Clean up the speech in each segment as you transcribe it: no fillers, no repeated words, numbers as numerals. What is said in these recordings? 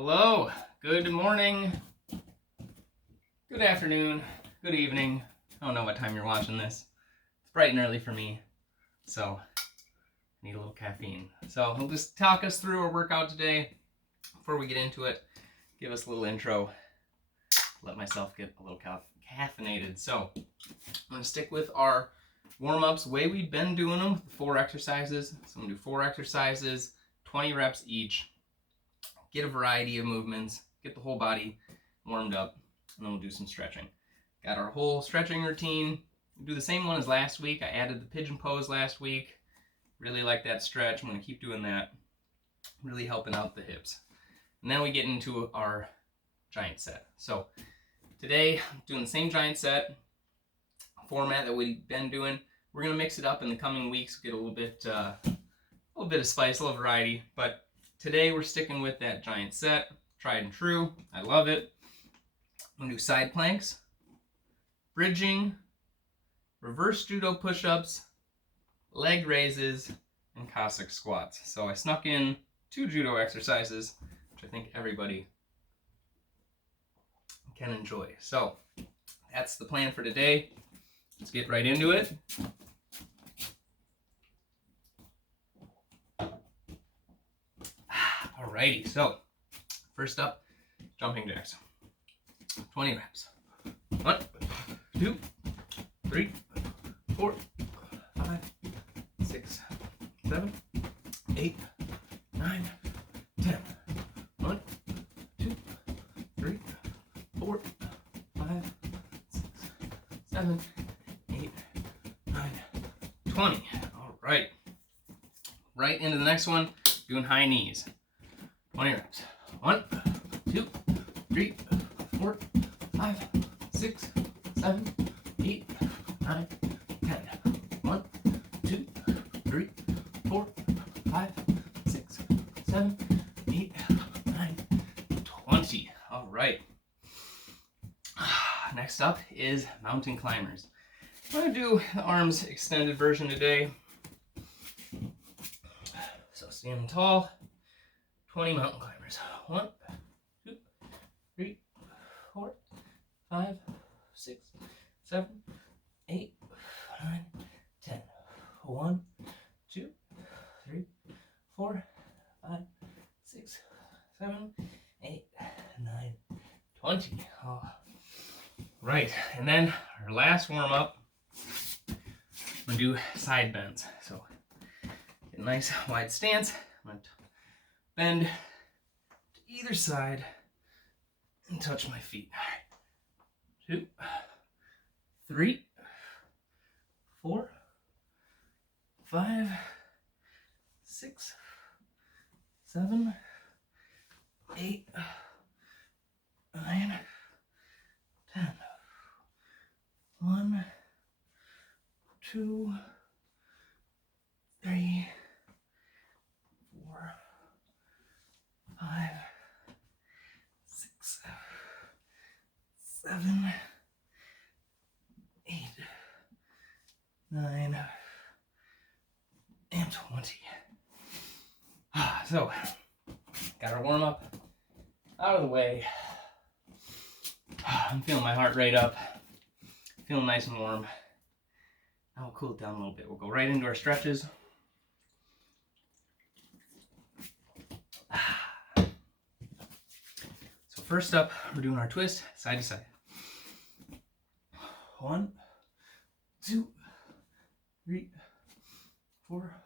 Hello, good morning, good afternoon, good evening. I don't know what time you're watching this. It's bright and early for me, so I need a little caffeine. So we'll just talk us through our workout today. Before we get into it, give us a little intro. Let myself get a little caffeinated. So I'm going to stick with our warm-ups the way we've been doing them with the 4 exercises. So I'm going to do 4 exercises, 20 reps each. Get a variety of movements, get the whole body warmed up, and then we'll do some stretching. Got our whole stretching routine. We'll do the same one as last week. I added the pigeon pose last week. Really like that stretch. I'm going to keep doing that. Really helping out the hips. And then we get into our giant set. So today, I'm doing the same giant set format that we've been doing. We're going to mix it up in the coming weeks, get a little bit of spice, a little variety, but today we're sticking with that giant set, tried and true. I love it. I'm going to do side planks, bridging, reverse judo push-ups, leg raises, and Cossack squats. So I snuck in 2 judo exercises, which I think everybody can enjoy. So that's the plan for today. Let's get right into it. Alrighty, so first up, jumping jacks. 20 reps. 1, 2, 3, 4, 5, 6, 7, 8, 9, 10. 1, 2, 3, 4, 5, 6, 7, 8, 9, 20. All right. Right into the next one, doing high knees. 20 reps. 1, 2, 3, 4, 5, 6, 7, 8, 9, 10. 1, 2, 3, 4, 5, 6, 7, 8, 9, 20. All right. Next up is mountain climbers. I'm going to do the arms extended version today. So standing tall. 20 mountain climbers. 1, 2, 3, 4, 5, 6, 7, 8, 9, 10. 1, 2, 3, 4, 5, 6, 7, 8, 9, 20. Oh. Right, and then our last warm up, I'm going to do side bends. So get a nice wide stance. I'm going to bend to either side and touch my feet. 2, 3, 4, 5, 6, 7, 8, 9, 10. 1, 2, 3, 4, 5, 6, 7, 8, 9, and 20. So, got our warm up out of the way. I'm feeling my heart rate up. Feeling nice and warm. Now we'll cool it down a little bit. We'll go right into our stretches. So first up, we're doing our twist side to side. 1, 2, 3, 4,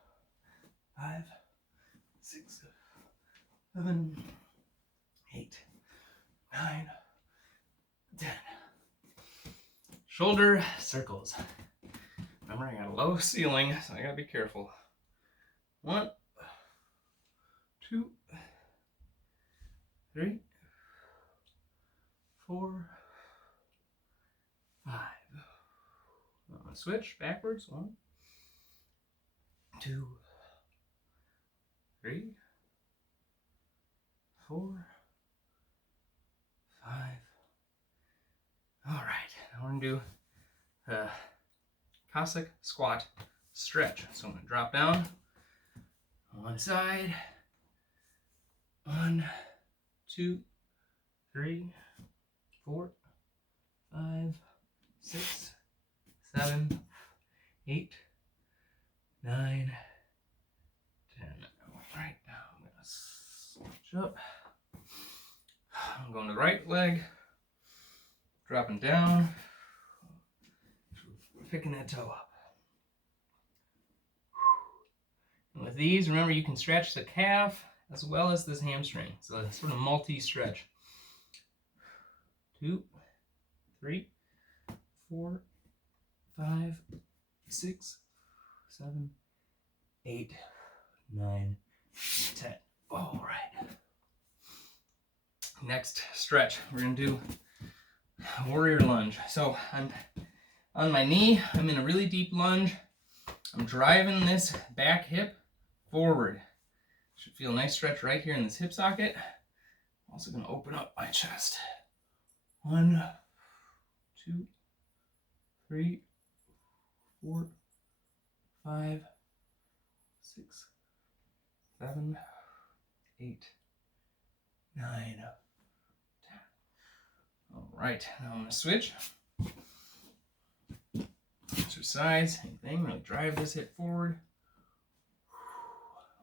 5, 6, 7, 8, 9, 10. Shoulder circles. Remember, I got a low ceiling, so I gotta be careful. 1, 2, 3, 4, 5. I'm gonna switch backwards. 1, 2, 3, 4, 5. All right, now we're gonna do a Cossack squat stretch. So I'm gonna drop down on one side, 1, 2, 3, 4, 5, 6, 7, 8, 9, 10. All right, now I'm gonna switch up. I'm going to the right leg, dropping down, picking that toe up. And with these, remember you can stretch the calf as well as this hamstring. So it's sort of multi-stretch. 2, 3, 4, 5, 6, 7, 8, 9, 10. All right. Next stretch, we're gonna do warrior lunge. So I'm on my knee, I'm in a really deep lunge. I'm driving this back hip forward. Should feel a nice stretch right here in this hip socket. I'm also gonna open up my chest. 1, 2, 3, 4, 5, 6, 7, 8, 9, 10. All right, now I'm gonna switch. Switch sides, same thing, really drive this hip forward.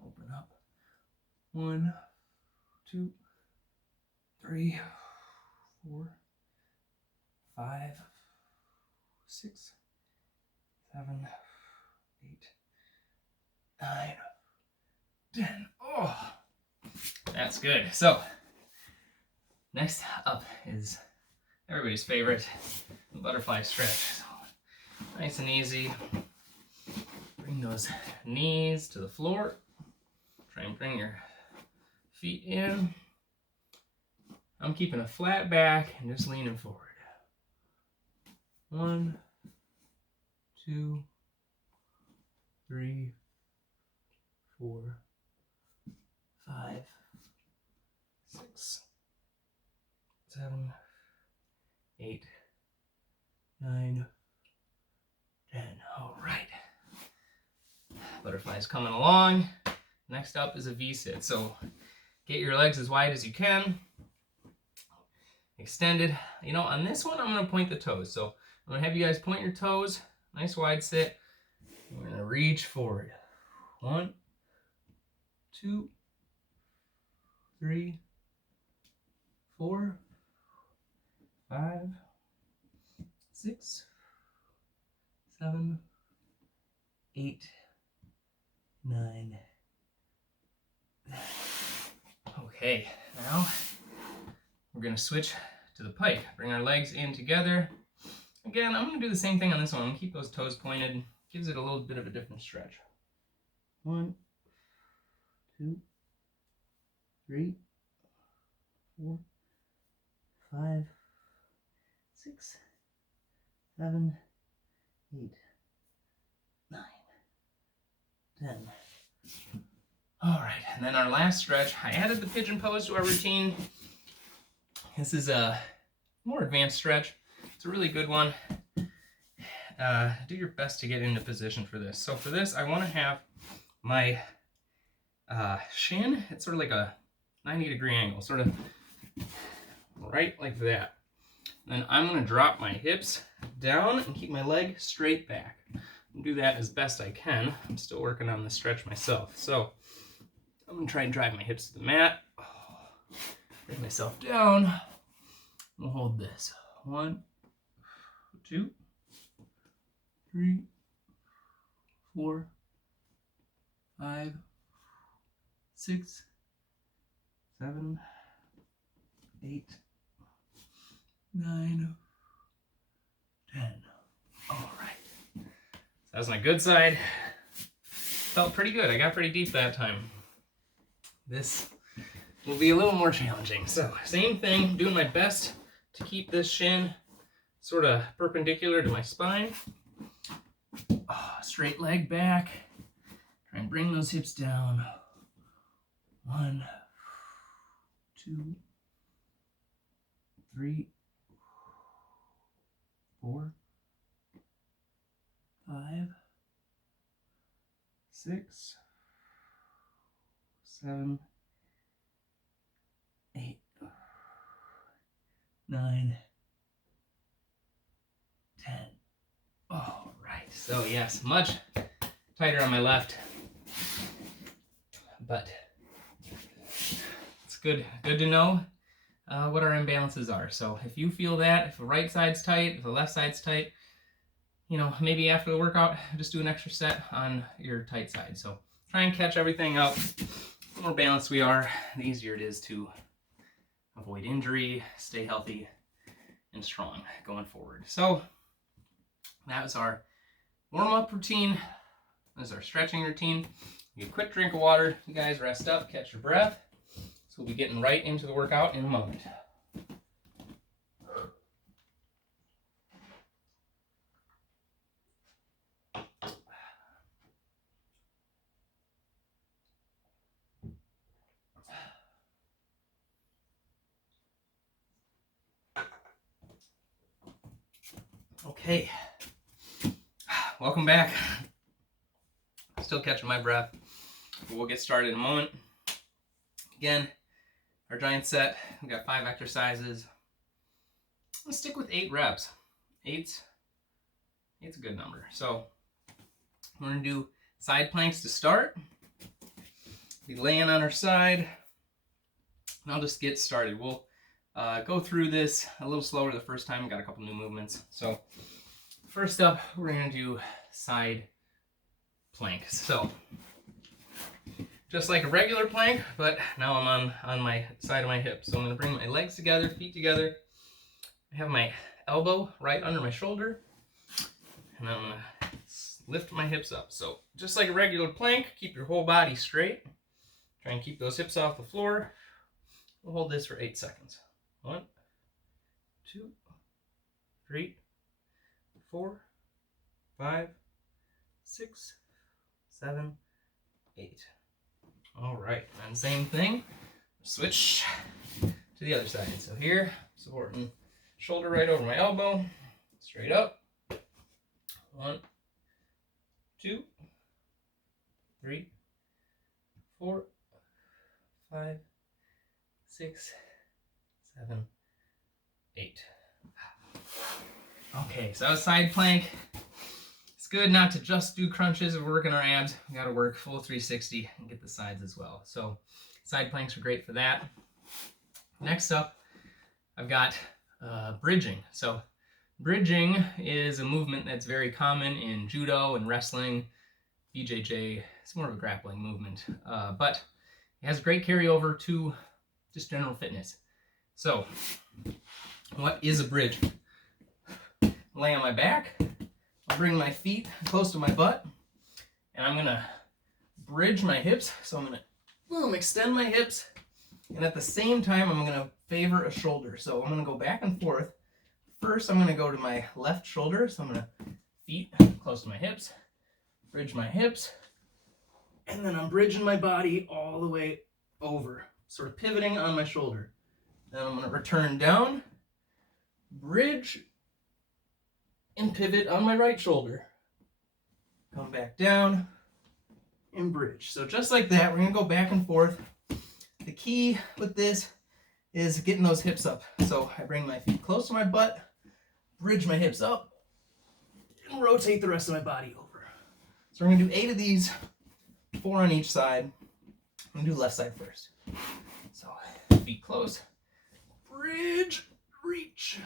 Open up. 1, 2, 3, 4, 5, 6, 7, 8, 9, 10. Oh, that's good. So, next up is everybody's favorite, the butterfly stretch. So, nice and easy. Bring those knees to the floor. Try and bring your feet in. I'm keeping a flat back and just leaning forward. 1, 2, 3, 4, 5, 6, 7, 8, 9, 10. All right. Butterfly's coming along. Next up is a V-sit. So get your legs as wide as you can. Extended. You know, on this one, I'm going to point the toes. So I'm going to have you guys point your toes. Nice wide sit. We're going to reach forward. 1, 2, 3, 4, 5, 6, 7, 8, 9. Okay, now we're going to switch to the pike. Bring our legs in together. Again, I'm going to do the same thing on this one. I'm going to keep those toes pointed. Gives it a little bit of a different stretch. 1, 2, 3, 4, 5, 6, 7, 8, 9, 10. All right, and then our last stretch, I added the pigeon pose to our routine. This is a more advanced stretch. It's a really good one. Do your best to get into position for this. So for this, I want to have my shin, it's sort of like a 90-degree angle, sort of right like that. Then I'm going to drop my hips down and keep my leg straight back. And do that as best I can. I'm still working on the stretch myself. So I'm going to try and drive my hips to the mat. Bring myself down. We'll hold this. 1, 2, 3, 4, 5, 6, 7, 8, 9, 10. All right. So that was my good side. Felt pretty good. I got pretty deep that time. This will be a little more challenging. So same thing, doing my best to keep this shin sort of perpendicular to my spine. Straight leg back. Try and bring those hips down. 1, 2, 3, 4, 5, 6, 7, 8, 9, 10. All right. So yes, much tighter on my left, but it's good to know what our imbalances are. So if you feel that, if the right side's tight, if the left side's tight, you know, maybe after the workout, just do an extra set on your tight side. So try and catch everything up. The more balanced we are, the easier it is to avoid injury, stay healthy and strong going forward. So that was our warm-up routine. This is our stretching routine. You get a quick drink of water. You guys rest up, catch your breath. So we'll be getting right into the workout in a moment. Okay, welcome back. Still catching my breath, but we'll get started in a moment. Again, our giant set, we got 5 exercises. Let's stick with 8 reps. Eight's a good number. So we're gonna do side planks to start. Be laying on our side, and I'll just get started. We'll go through this a little slower the first time. We got a couple new movements. So first up, we're gonna do side plank. So just like a regular plank, but now I'm on my side of my hip. So I'm gonna bring my legs together, feet together. I have my elbow right under my shoulder, and I'm gonna lift my hips up. So just like a regular plank, keep your whole body straight. Try and keep those hips off the floor. We'll hold this for 8 seconds. 1, 2, 3, 4, 5, 6, 7, 8. All right, and same thing. Switch to the other side. So here, supporting shoulder right over my elbow, straight up. 1, 2, 3, 4, 5, 6, 7, 8. Okay, so that was side plank. It's good not to just do crunches and working our abs. We got to work full 360 and get the sides as well. So side planks are great for that. Next up, I've got bridging. So bridging is a movement that's very common in judo and wrestling, BJJ. It's more of a grappling movement, but it has great carryover to just general fitness. So what is a bridge? Lay on my back. I'll bring my feet close to my butt, and I'm gonna bridge my hips. So I'm gonna extend my hips, and at the same time I'm gonna favor a shoulder. So I'm gonna go back and forth. First I'm gonna go to my left shoulder, so I'm gonna feet close to my hips, bridge my hips, and then I'm bridging my body all the way over, sort of pivoting on my shoulder. Then I'm gonna return down, bridge, and pivot on my right shoulder. Come back down and bridge. So just like that, we're gonna go back and forth. The key with this is getting those hips up. So I bring my feet close to my butt, bridge my hips up, and rotate the rest of my body over. So we're gonna do 8 of these, 4 on each side. I'm gonna do left side first. So feet close, bridge, reach,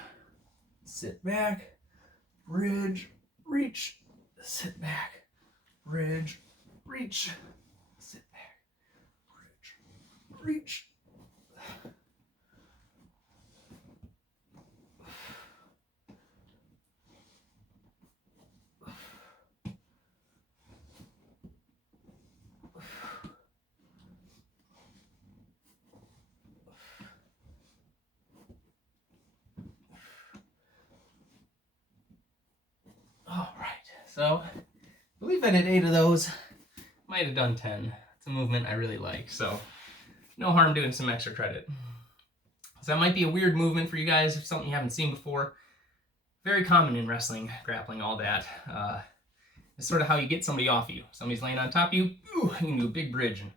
sit back, bridge, reach, sit back, bridge, reach, sit back, bridge, reach. All right, so I believe I did 8 of those. Might have done 10. It's a movement I really like, so no harm doing some extra credit. So that might be a weird movement for you guys, if something you haven't seen before. Very common in wrestling, grappling, all that. It's sort of how you get somebody off you. Somebody's laying on top of you, you can do a big bridge and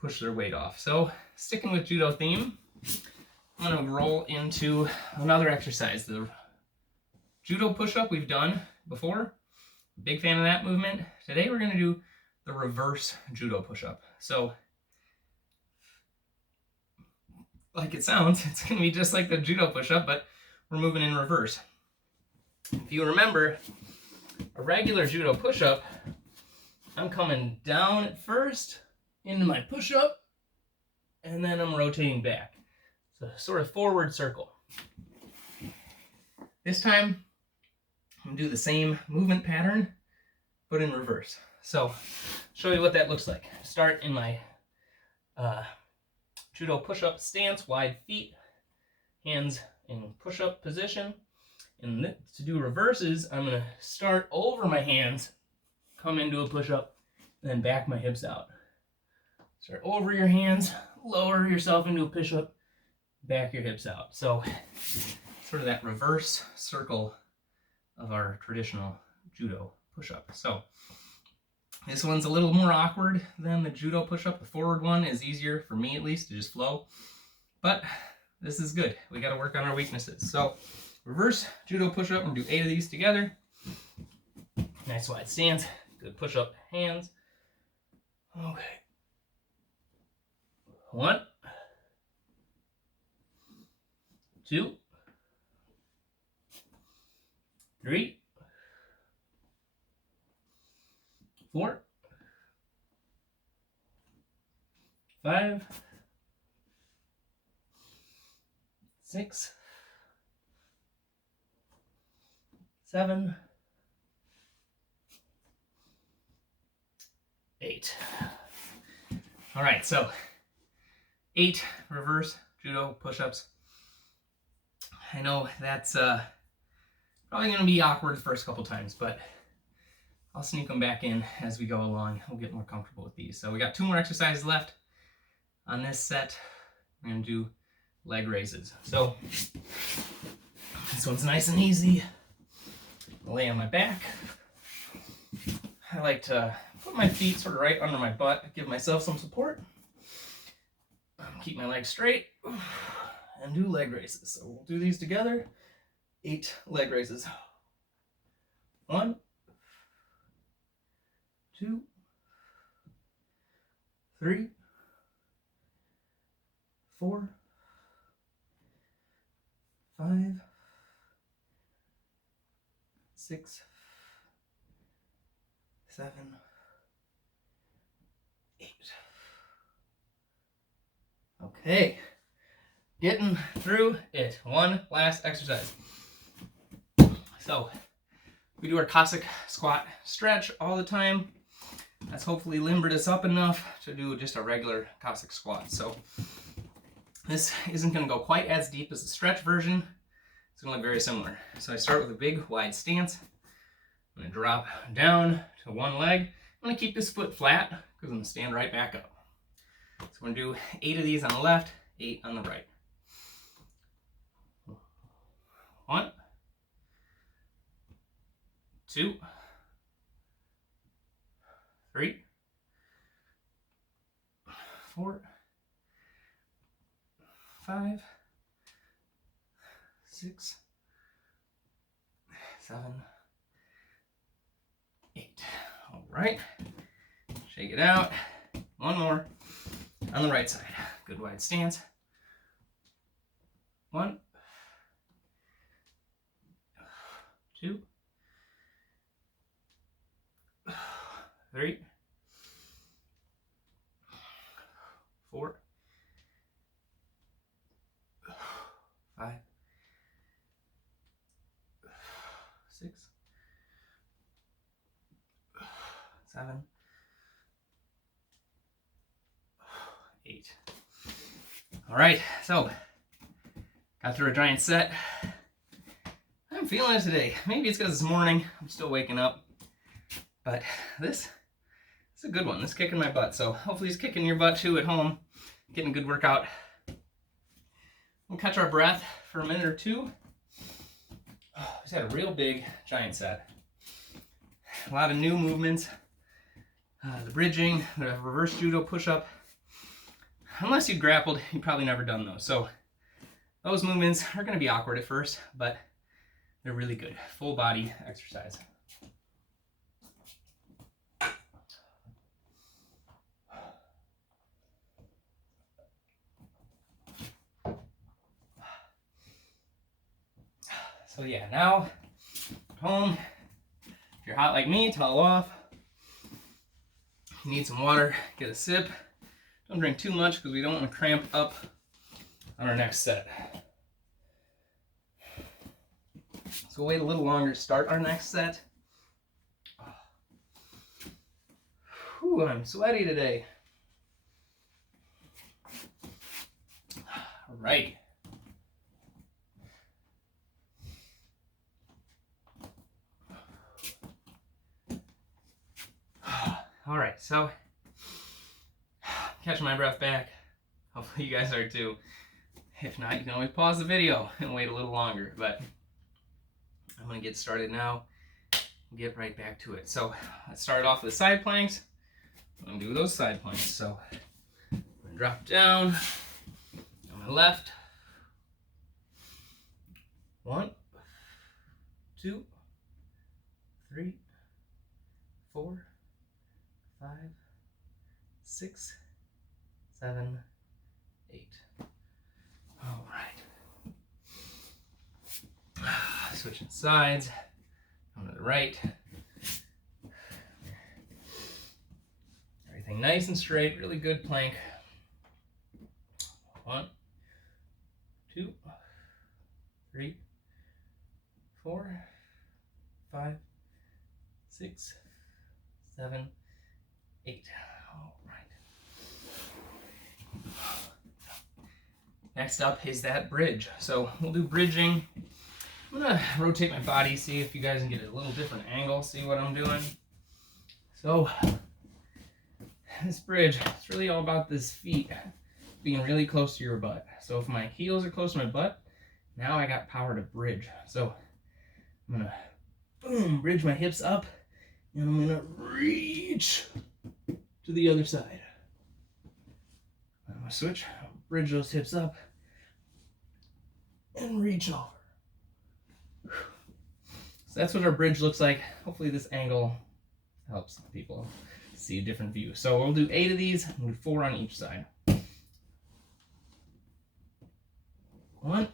push their weight off. So sticking with judo theme, I'm going to roll into another exercise. The judo push-up we've done before. Big fan of that movement. Today we're going to do the reverse judo push-up. So, like it sounds, it's going to be just like the judo push-up, but we're moving in reverse. If you remember, a regular judo push-up, I'm coming down at first into my push-up, and then I'm rotating back. So sort of forward circle. This time, I'm going to do the same movement pattern, but in reverse. So, show you what that looks like. Start in my judo push-up stance, wide feet, hands in push-up position. And to do reverses, I'm going to start over my hands, come into a push-up, and then back my hips out. Start over your hands, lower yourself into a push-up, back your hips out. So sort of that reverse circle of our traditional judo push-up. So this one's a little more awkward than the judo push-up. The forward one is easier, for me at least, to just flow. But this is good. We got to work on our weaknesses. So reverse judo push-up, we're going to do 8 of these together. Nice wide stance, good push-up hands. Okay. 1, 2, 3, 4, 5, 6, 7, 8. All right, so 8 reverse judo push-ups. I know that's probably going to be awkward the first couple times, but I'll sneak them back in as we go along. We'll get more comfortable with these. So we got 2 more exercises left on this set. We're going to do leg raises. So this one's nice and easy. I'll lay on my back. I like to put my feet sort of right under my butt, give myself some support. Keep my legs straight and do leg raises. So we'll do these together. 8 leg raises. 1, 2, 3, 4, 5, 6, 7, 8. Okay, getting through it. One last exercise. So we do our Cossack squat stretch all the time. That's hopefully limbered us up enough to do just a regular Cossack squat. So this isn't going to go quite as deep as the stretch version. It's going to look very similar. So I start with a big wide stance. I'm going to drop down to one leg. I'm going to keep this foot flat because I'm going to stand right back up. So we're going to do 8 of these on the left, 8 on the right. 1, 2, 3, 4, 5, 6, 7, 8. All right. Shake it out. One more on the right side. Good wide stance. 1, 2, 3, 4, 5, 6, 7, 8. All right, so got through a giant set. I'm feeling it today. Maybe it's because it's morning. I'm still waking up. But this is a good one. This is kicking my butt. So hopefully it's kicking your butt too at home. Getting a good workout. We'll catch our breath for a minute or two. Just had a real big giant set. A lot of new movements. The bridging, the reverse judo push-up. Unless you've grappled, you've probably never done those. So Those movements are going to be awkward at first, but they're really good. Full body exercise. So yeah, now home. If you're hot like me, towel off. If you need some water, get a sip. Don't drink too much because we don't want to cramp up on our next set. So we'll wait a little longer to start our next set. Whew, I'm sweaty today. All right. All right, so catching my breath back. Hopefully you guys are too. If not, you can always pause the video and wait a little longer, but I'm gonna get started now and get right back to it. So let's start off with side planks. I'm gonna do those side planks. So I'm gonna drop down on my left. 1, 2, 3, 4, 5, 6, 7, 8. All right. Switching sides. Coming to the right. Everything nice and straight. Really good plank. 1, 2, 3, 4, 5, 6, 7, 8. All right. Next up is that bridge. So we'll do bridging. I'm gonna rotate my body, see if you guys can get a little different angle, see what I'm doing. So this bridge, it's really all about this feet being really close to your butt. So if my heels are close to my butt, now I got power to bridge. So I'm gonna boom, bridge my hips up, and I'm gonna reach to the other side. I'm gonna switch, bridge those hips up, and reach over. So that's what our bridge looks like. Hopefully this angle helps people see a different view. So we'll do 8 of these, and we'll do 4 on each side. 1,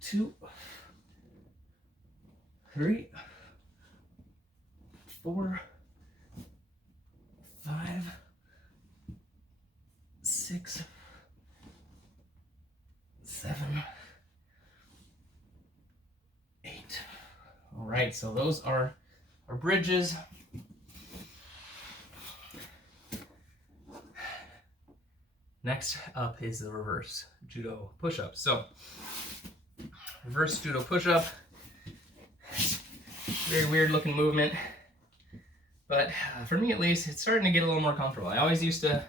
2, 3, 4, 5, 6, 7, 8. All right, so those are our bridges. Next up is the reverse judo push-up. So, reverse judo push-up. Very weird looking movement, but for me at least, it's starting to get a little more comfortable. I always used to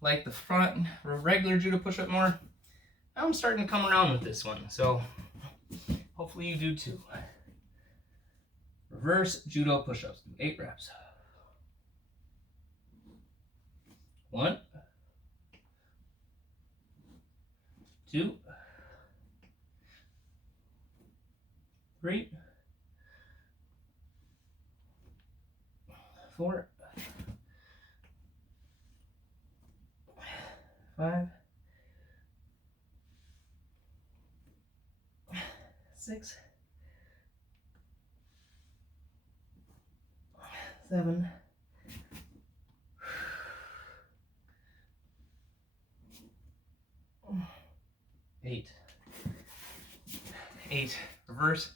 like the front regular judo push-up more. Now I'm starting to come around with this one, so hopefully you do too. Reverse judo push-ups, 8 reps. 1, 2, 3, 4, 5, 6, 7, 8. 8 reverse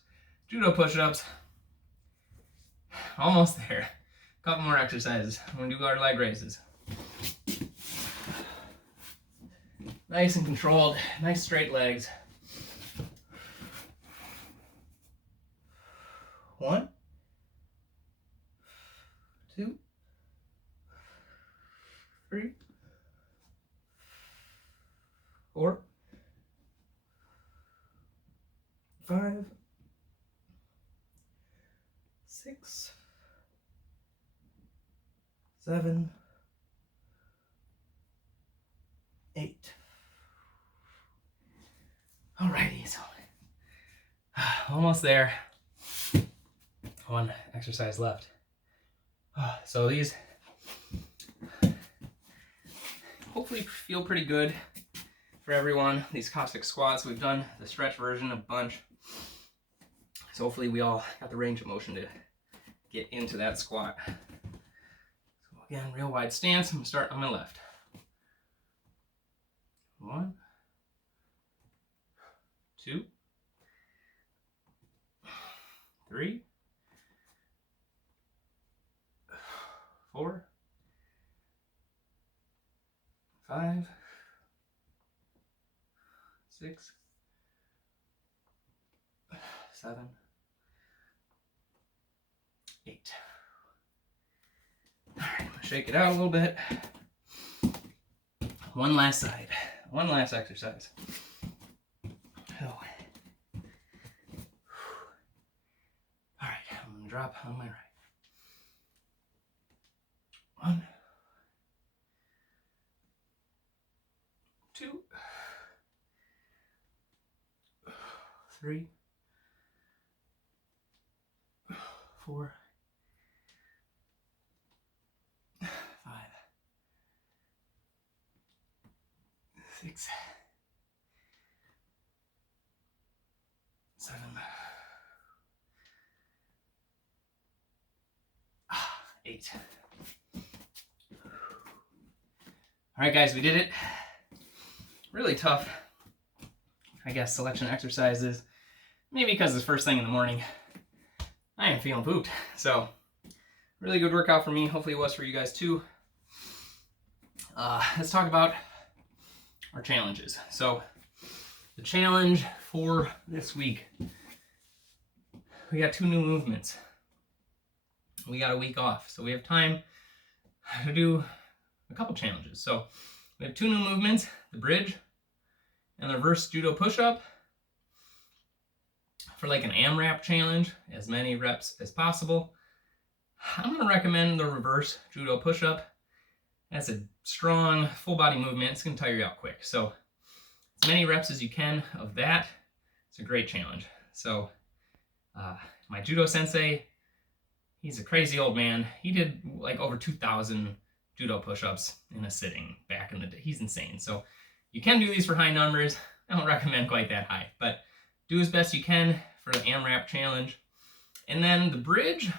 judo push-ups. Almost there. A couple more exercises. I'm gonna do our leg raises. Nice and controlled, nice straight legs. 1, 2, 3, 4, 5, 6, 7, 8. almost there. One exercise left. So these hopefully feel pretty good for everyone. These Cossack squats, we've done the stretch version a bunch. So hopefully we all got the range of motion to get into that squat. So again, real wide stance. I'm gonna start on my left. 1, 2, 3, 4, 5, 6, 7, 8. All right, I'm gonna shake it out a little bit. One last side. One last exercise. Oh. All right, I'm gonna drop on my right. 1, 2, 3, 4, 5, 6, 7, 8. All right, guys, we did it. Really tough, I guess, selection exercises. Maybe because it's first thing in the morning. I am feeling pooped. So, really good workout for me. Hopefully it was for you guys too. Let's talk about our challenges. So, the challenge for this week, we got 2 new movements. We got a week off, so we have time to do a couple challenges. So we have 2 new movements, the bridge and the reverse judo push-up. For like an AMRAP challenge, as many reps as possible, I'm going to recommend the reverse judo push-up. That's a strong full body movement. It's going to tire you out quick. So as many reps as you can of that. It's a great challenge. So my judo sensei, he's a crazy old man. He did like over 2,000 judo push-ups in a sitting back in the day. He's insane. So you can do these for high numbers. I don't recommend quite that high, but do as best you can for the AMRAP challenge. And then the bridge.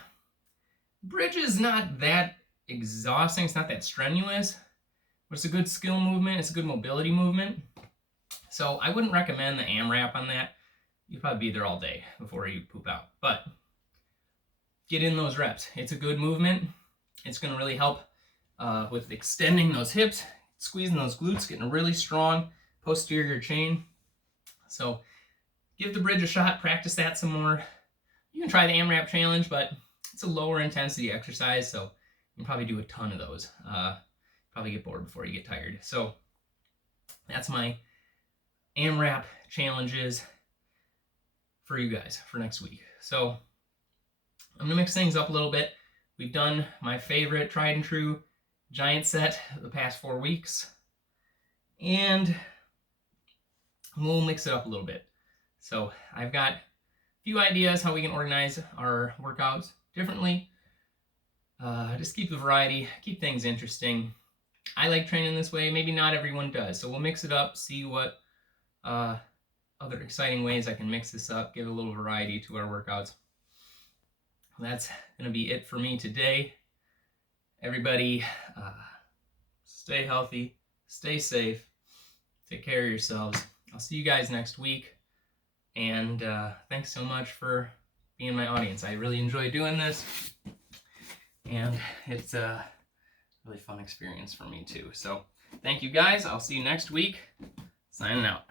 Bridge is not that exhausting. It's not that strenuous, but it's a good skill movement. It's a good mobility movement. So I wouldn't recommend the AMRAP on that. You'll probably be there all day before you poop out. But get in those reps. It's a good movement. It's going to really help with extending those hips, squeezing those glutes, getting a really strong posterior chain. So give the bridge a shot. Practice that some more. You can try the AMRAP challenge, but it's a lower intensity exercise, so you can probably do a ton of those. Probably get bored before you get tired. So that's my AMRAP challenges for you guys for next week. So I'm going to mix things up a little bit. We've done my favorite tried and true giant set the past 4 weeks. And we'll mix it up a little bit. So I've got a few ideas how we can organize our workouts differently. Just keep the variety, keep things interesting. I like training this way. Maybe not everyone does. So we'll mix it up, see what other exciting ways I can mix this up, give a little variety to our workouts. That's going to be it for me today. Everybody, stay healthy, stay safe, take care of yourselves. I'll see you guys next week. And thanks so much for being my audience. I really enjoy doing this. And it's a really fun experience for me too. So thank you guys. I'll see you next week. Signing out.